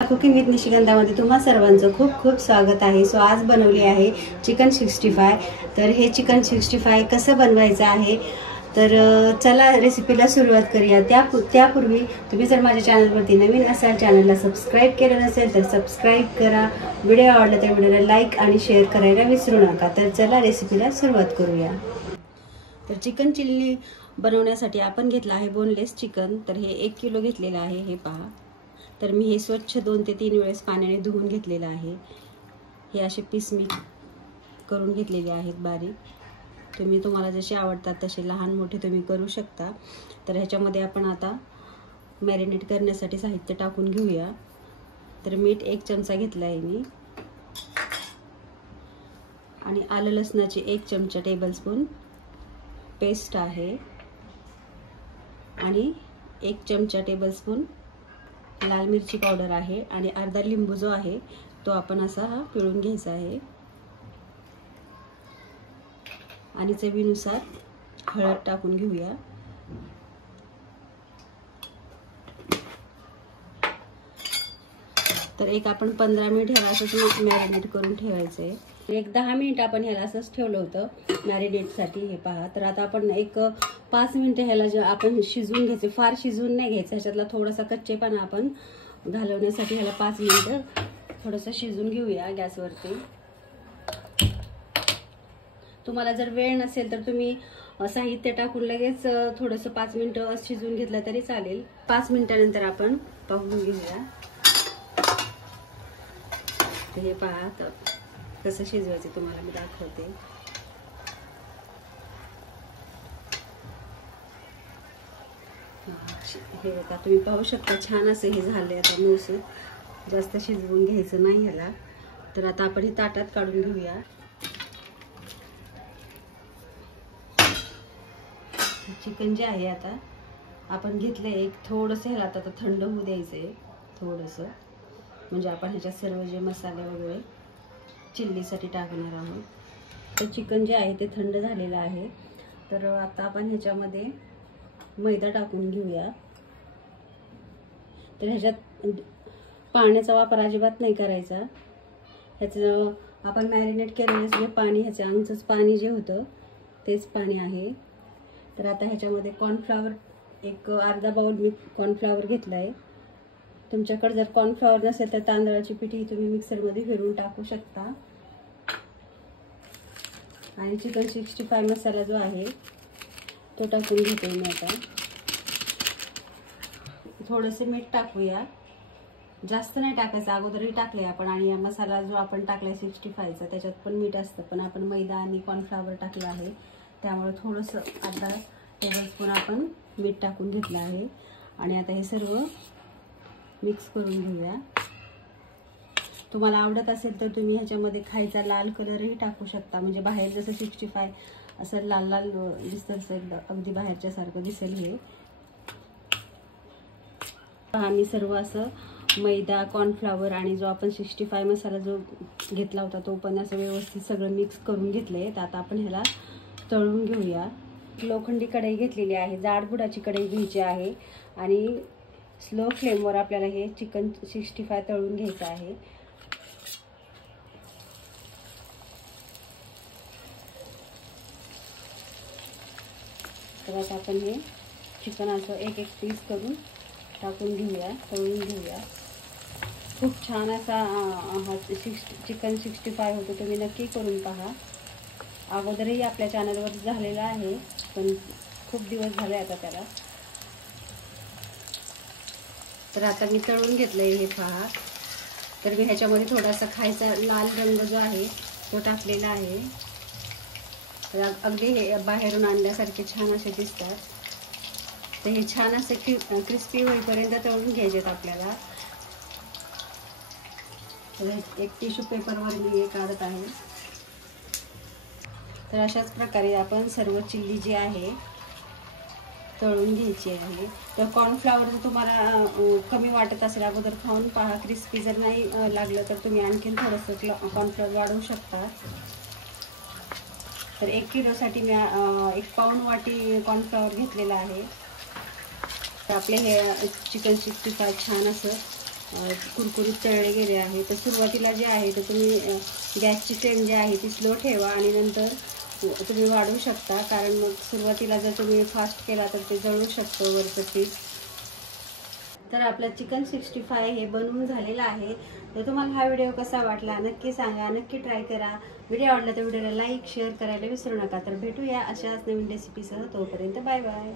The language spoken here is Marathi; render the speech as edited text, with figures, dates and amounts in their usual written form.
कुकिंग विथ निशिगंधामध्ये तुम्हा सर्वांचं खूप खूप स्वागत आहे। सो आज बनवली आहे चिकन 65। तर हे चिकन 65 कसं बनवायचं आहे, तर चला रेसिपीला सुरुवात करूया। त्यापूर्वी तुम्ही जर माझ्या चॅनलवरती नवीन असाल, चॅनलला सबस्क्राईब केलं नसेल तर सबस्क्राईब करा। व्हिडिओ आवडला तर व्हिडिओला लाईक आणि शेअर करायला विसरू नका। तर चला रेसिपीला सुरुवात करूया। तर चिकन चिल्ली बनवण्यासाठी आपण घेतला आहे बोनलेस चिकन। तर हे 1 किलो घेतलेलं आहे। हे पहा, तर मी हे स्वच्छ 2 ते 3 वेळेस पाण्याने धुवून घेतलेलं आहे। हे असे पीस मी करून घेतलेले आहेत बारीक। तुम्हाला जसे आवडतात तसे लहान मोठे तुम्ही करू शकता। तर ह्याच्यामध्ये आपण आता मॅरिनेट करण्यासाठी साहित्य टाकून घेऊया। तर मीठ 1 चमचा घेतला आहे मी, आणि आलं लसणाची 1 चमचा टेबलस्पून पेस्ट आहे, आणि 1 चमचा टेबलस्पून लाल मिरची पावडर आहे, आणि अर्धा लिंबू जो आहे तो आपण असा पिळून घ्यायचा आहे, आणि चवीनुसार हळद टाकून घेऊया। तर एक आपण 15 मिनिट ह्याला असंच मॅरिनेट करून ठेवायचं आहे। एक 10 मिनिट आपण ह्याला असंच ठेवलं होतं मॅरिनेटसाठी। हे पहा, तर आता आपण एक 5 मिनिटं ह्याला जे आपण शिजवून घ्यायचे, फार शिजवून नाही घ्यायचं, ह्याच्यातला थोडासा कच्चेपणा आपण घालवण्यासाठी ह्याला 5 मिनिटं थोडंसं शिजवून घेऊया गॅसवरती। तुम्हाला जर वेळ नसेल तर तुम्ही साहित्य टाकून लगेच थोडंसं 5 मिनिटं शिजवून घेतलं तरी चालेल। 5 मिनिटानंतर आपण पाहून घेऊया। हे पहा, आता कसं शिजवायचं तुम्हाला मी दाखवते। हे बघा, तुम्ही पाहू शकता छान असं हे झालंय। आता मऊसूत, जास्त शिजवून घ्यायचं नाही ह्याला। तर आता आपण ही ताटात काढून घेऊया। चिकन जे आहे आता आपण घेतलंय, एक थोडंसं ह्याला आता थंड होऊ द्यायचंय थोडंसं, म्हणजे आपण ह्याच्यात सर्व जे मसाले वगैरे चिल्लीसाठी टाकणार आहोत। तर चिकन जे आहे ते थंड झालेलं आहे। तर आता आपण ह्याच्यामध्ये मैदा टाकून घेऊया। तर ह्याच्यात पाण्याचा वापर अजिबात नाही करायचा। ह्याचं आपण मॅरिनेट केलेलं सगळं पाणी, ह्याचं आमचंच पाणी जे होतं तेच पाणी आहे। तर आता ह्याच्यामध्ये कॉर्नफ्लॉवर एक अर्धा बाउल मी कॉर्नफ्लॉवर घेतला आहे। तुमच्याकडे जर कॉर्नफ्लॉवर नसेल तर तांदळाची पिठी तुम्ही मिक्सरमध्ये फिरवून टाकू शकता। आणि चिकन 65 मसाला जो आहे तो टाकून घेते मी आता। थोडंसं मीठ टाकूया, जास्त नाही टाकायचं, अगोदरही टाकले आपण, आणि मसाला जो आपण टाकलाय 65चा त्याच्यात पण मीठ असतं, पण आपण मैदा आणि कॉर्नफ्लॉवर टाकलं आहे त्यामुळे थोडंसं अर्धा टेबलस्पून आपण मीठ टाकून घेतलं आहे। आणि आता हे सर्व मिक्स करून घेऊया। तुम्हाला आवडत असेल तर तुम्ही ह्याच्यामध्ये खायचा लाल कलरही टाकू शकता, म्हणजे बाहेर जसं 65 असं लाल लाल दिसतं, एकदम अगदी बाहेरच्या सारखं दिसेल हे। आम्ही सर्व असं मैदा, कॉर्नफ्लॉवर आणि जो आपण 65 मसाला जो घेतला होता तो पण असं व्यवस्थित सगळं मिक्स करून घेतलंय। तर आता आपण ह्याला तळून घेऊया। लोखंडी कढई घेतलेली आहे, जाड बुडाची कढई घ्यायची आहे, आणि स्लो फ्लेमवर आपल्याला हे चिकन 65 तळून घ्यायचं आहे। तर आता आपण हे चिकन असं एक एक पीस करून टाकून घेऊया, तळून घेऊया। खूप छान असा हा चिकन 65 होतो, तुम्ही नक्की करून पहा। अगोदरही आपल्या चॅनलवर झालेला आहे, पण खूप दिवस झाले आता त्याला। तर आता मी तळून घेतलंय हे पहा। तर मी ह्याच्यामध्ये थोडासा खायचा लाल रंग जो आहे तो टाकलेला आहे। तर अगदी हे बाहेरून आणल्यासारखे छान असे दिसतात। तर हे छान असे क्रिस्पी होईपर्यंत तळून घ्यायचे आपल्याला। तर एक टिश्यू पेपरवर मी हे काढत आहे। तर अशाच प्रकारे आपण सर्व चिल्ली जी आहे तळून घ्यायची आहे। तर कॉर्नफ्लॉवर जर तुम्हाला कमी वाटत असेल अगोदर खाऊन पहा, क्रिस्पी जर नाही लागलं तर तुम्ही आणखीन थोडंसं कॉर्नफ्लॉवर वाढवू शकता। तर 1 किलोसाठी मी 1 पाऊण वाटी कॉर्नफ्लॉवर घेतलेला आहे। तर आपले हे चिकन 65 छान असं कुरकुरीत तळले गेले आहे. तर सुरुवातीला जे आहे तर तुम्ही गॅसची फ्लेम जी आहे ती स्लो ठेवा आणि नंतर तुम्ही वाढवू शकता, कारण मग सुरुवातीला जर तुम्ही फास्ट केला तर ते जळू शकतं वरचं पीस. तर आपलं चिकन 65 हे बनवून झालेलं आहे. तर तुम्हाला हा व्हिडिओ कसा वाटला नक्की सांगा, नक्की ट्राय करा. व्हिडिओ आवडला तर व्हिडिओला लाईक शेअर करायला विसरू नका. तर भेटूया अशाच नवीन रेसिपीसह. तोपर्यंत बाय बाय.